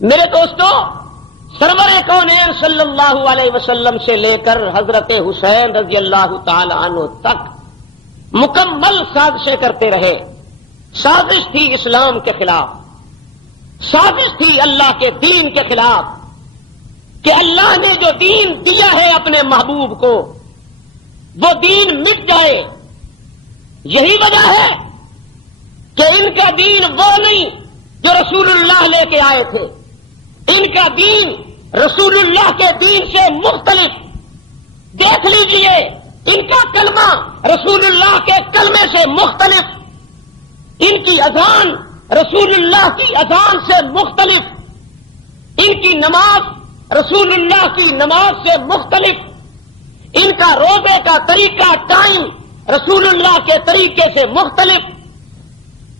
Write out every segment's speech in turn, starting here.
میرے دوستو، سرور کونین صلی اللہ علیہ وسلم سے لے کر حضرت حسین رضی اللہ تعالی عنہ تک مکمل سازشیں کرتے رہے. سازش تھی اسلام کے خلاف، سازش تھی اللہ کے دین کے خلاف، کہ اللہ نے جو دین دیا ہے اپنے محبوب کو وہ دین مٹ جائے. یہی وجہ ہے کہ ان کا دین وہ نہیں جو رسول اللہ لے کے آئے تھے. ان کا دین رسول اللہ کے دین سے مختلف. دیکھ لیجئے ان کا کلمہ رسول اللہ کے کلمے سے مختلف، ان کی اذان رسول اللہ کی اذان سے مختلف، ان کی نماز رسول اللہ کی نماز سے مختلف، ان کا روزے کا طریقہ ٹائم رسول اللہ کے طریقے سے مختلف،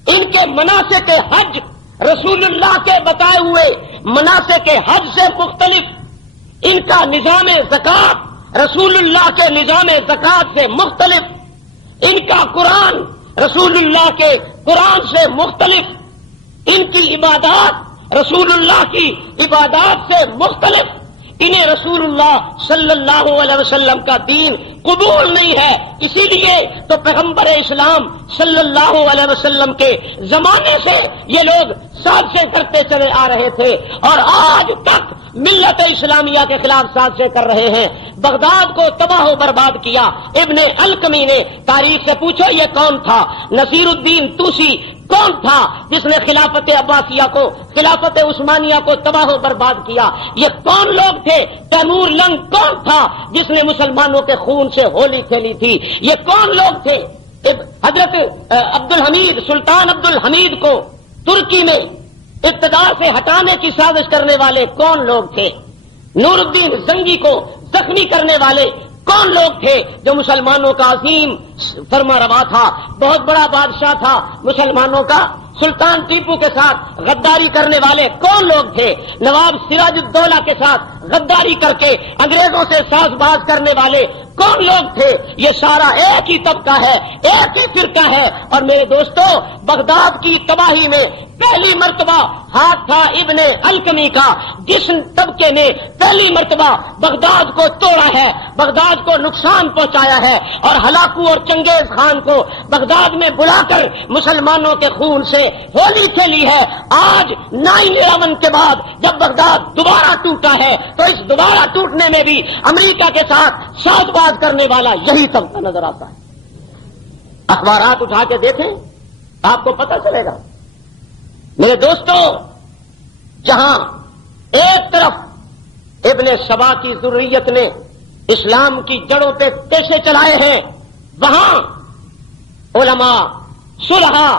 ان کے مناسک حج رسول اللہ کے بتائے ہوئے مناسک حج سے مختلف، ان کا نظام زکات رسول اللہ کے نظام زکات سے مختلف، ان کا قرآن رسول اللہ کے قرآن سے مختلف، ان کی عبادات رسول اللہ کی عبادات سے مختلف. انہیں رسول اللہ صلی اللہ علیہ وسلم کا دین قبول نہیں ہے. اسی لیے تو پیغمبر اسلام صلی اللہ علیہ وسلم کے زمانے سے یہ لوگ سازشیں کرتے چلے آ رہے تھے اور آج تک ملت اسلامیہ کے خلاف سازشیں کر رہے ہیں. بغداد کو تباہ و برباد کیا. ابن القمی نے تاریخ سے پوچھو یہ کون تھا؟ نصیر الدین توسی کون تھا جس نے خلافت عباسیہ کو خلافت عثمانیہ کو تباہ و برباد کیا؟ یہ کون لوگ تھے؟ تیمور لنگ کون تھا جس نے مسلمانوں کے خون سے ہولی کھیلی تھی؟ یہ کون لوگ تھے؟ حضرت عبدالحمید سلطان عبدالحمید کو ترکی میں اقتدار سے ہٹانے کی سازش کرنے والے کون لوگ تھے؟ نور الدین زنگی کو زخمی کرنے والے کون لوگ تھے؟ جو مسلمانوں کا عظیم فرما روا تھا، بہت بڑا بادشاہ تھا مسلمانوں کا. سلطان ٹیپو کے ساتھ غداری کرنے والے کون لوگ تھے؟ نواب سراج الدولہ کے ساتھ غداری کر کے انگریزوں سے ساز باز کرنے والے کون لوگ تھے؟ یہ سارا ایک ہی طبقہ ہے، ایک ہی فرقہ ہے. اور میرے دوستو، بغداد کی تباہی میں پہلی مرتبہ ہاتھ تھا ابن القمی کا، جس طبقے نے پہلی مرتبہ بغداد کو توڑا ہے، بغداد کو نقصان پہنچایا ہے اور ہلاکو اور چنگیز خان کو بغداد میں بلا کر مسلمانوں کے خون سے ہولی کھیلی ہے. آج 9/11 کے بعد جب بغداد دوبارہ ٹوٹا ہے تو اس دوبارہ ٹوٹنے میں بھی امریکہ کے ساتھ ساز باز کرنے والا یہی طبقہ نظر آتا ہے. اخبارات اٹھا کے دیکھیں آپ کو پتہ چلے گا. میرے دوستو، جہاں ایک طرف ابن سبا کی ذریت نے اسلام کی جڑوں پہ پیشے چلائے ہیں، وہاں علماء صلحاء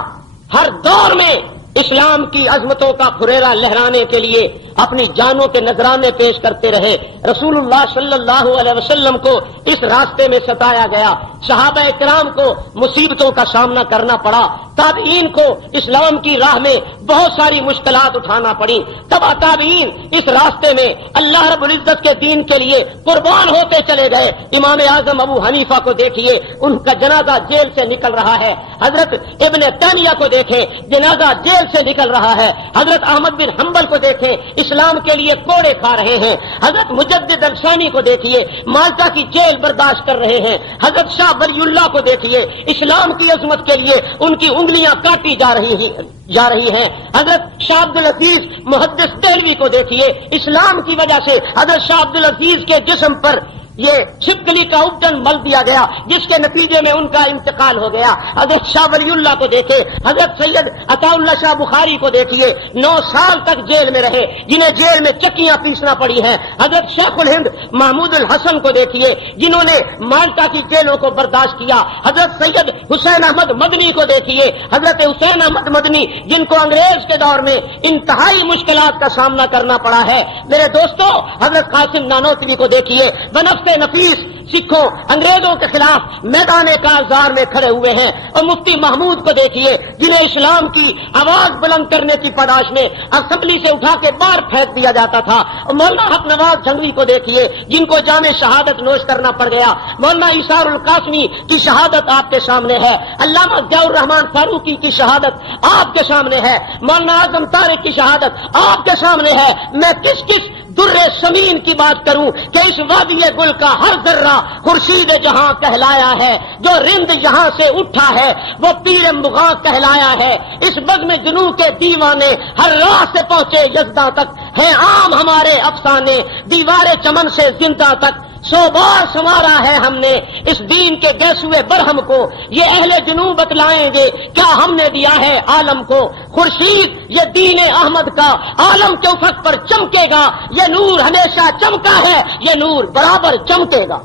ہر دور میں اسلام کی عظمتوں کا پھریرا لہرانے کے لیے اپنی جانوں کے نذرانے پیش کرتے رہے. رسول اللہ صلی اللہ علیہ وسلم کو اس راستے میں ستایا گیا، صحابہ کرام کو مصیبتوں کا سامنا کرنا پڑا، تابعین کو اسلام کی راہ میں بہت ساری مشکلات اٹھانا پڑی. تبا تابعین اس راستے میں اللہ رب العزت کے دین کے لیے قربان ہوتے چلے گئے. امام اعظم ابو حنیفہ کو دیکھیے، ان کا جنازہ جیل سے نکل رہا ہے. حضرت ابن تیمیہ کو دیکھیں، جنازہ جیل سے نکل رہا ہے. حضرت احمد بن حنبل کو دیکھیں، اسلام کے لیے کوڑے کھا رہے ہیں. حضرت مجدد الثانی کو دیکھیے، مالٹا کی جیل برداشت کر رہے ہیں. حضرت شاہ ولی اللہ کو دیکھیے، اسلام کی عظمت کے لیے ان کی انگلیاں کاٹی جا رہی ہیں. حضرت شاہ عبدالعزیز محدث دہلوی کو دیکھیے، اسلام کی وجہ سے حضرت شاہ عبدالعزیز کے جسم پر یہ چھپکلی کا اپٹن مل دیا گیا، جس کے نتیجے میں ان کا انتقال ہو گیا. حضرت شاہ ولی اللہ کو دیکھے، حضرت سید عطا اللہ شاہ بخاری کو دیکھیے، 9 سال تک جیل میں رہے، جنہیں جیل میں چکیاں پیسنا پڑی ہیں. حضرت شیخ الہند محمود الحسن کو دیکھیے، جنہوں نے مالٹا کی جیلوں کو برداشت کیا. حضرت سید حسین احمد مدنی کو دیکھیے، حضرت حسین احمد مدنی جن کو انگریز کے دور میں انتہائی مشکلات کا سامنا کرنا پڑا ہے. میرے دوستو، حضرت قاسم نانوتوی کو دیکھیے، بنفس نفیس سکھوں انگریزوں کے خلاف میدان کارزار میں کھڑے ہوئے ہیں، اور مفتی محمود کو دیکھیے جنہیں اسلام کی آواز بلند کرنے کی پاداش میں اسمبلی سے اٹھا کے باہر پھینک دیا جاتا تھا، اور مولانا حق نواز جھنگوی کو دیکھیے جن کو جام شہادت نوش کرنا پڑ گیا، مولانا اشار القاسمی کی شہادت آپ کے سامنے ہے، علامہ ضیاء الرحمان فاروقی کی شہادت آپ کے سامنے ہے، مولانا اعظم طارق کی شہادت آپ کے سامنے ہے۔ میں کس در سمین کی بات کروں کہ اس وادی گل کا ہر ذرہ خورشید جہاں کہلایا ہے، جو رند یہاں سے اٹھا ہے وہ پیر مغاں کہلایا ہے، اس بزم جنوں کے دیوانے ہر راہ سے پہنچے یزداں تک، ہیں عام ہمارے افسانے دیوار چمن سے زندہ تک، 100 بار سنوارا ہے ہم نے اس دین کے گیسوئے برہم کو، یہ اہل جنوں بتلائیں گے کیا ہم نے دیا ہے عالم کو، خورشید یہ دین احمد کا عالم کے افق پر چمکے گا، یہ نور ہمیشہ چمکا ہے، یہ نور برابر چمکے گا۔